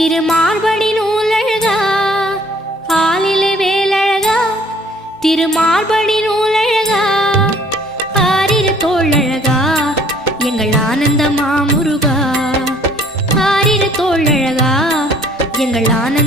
திருமார்படி நூலழகா ஆலிலே வேலழகா திருமார்படி நூலழகா ஆரிரு தோழழகா எங்கள் ஆனந்த மாமுருகா ஆரிரு தோழழகா எங்கள் ஆனந்த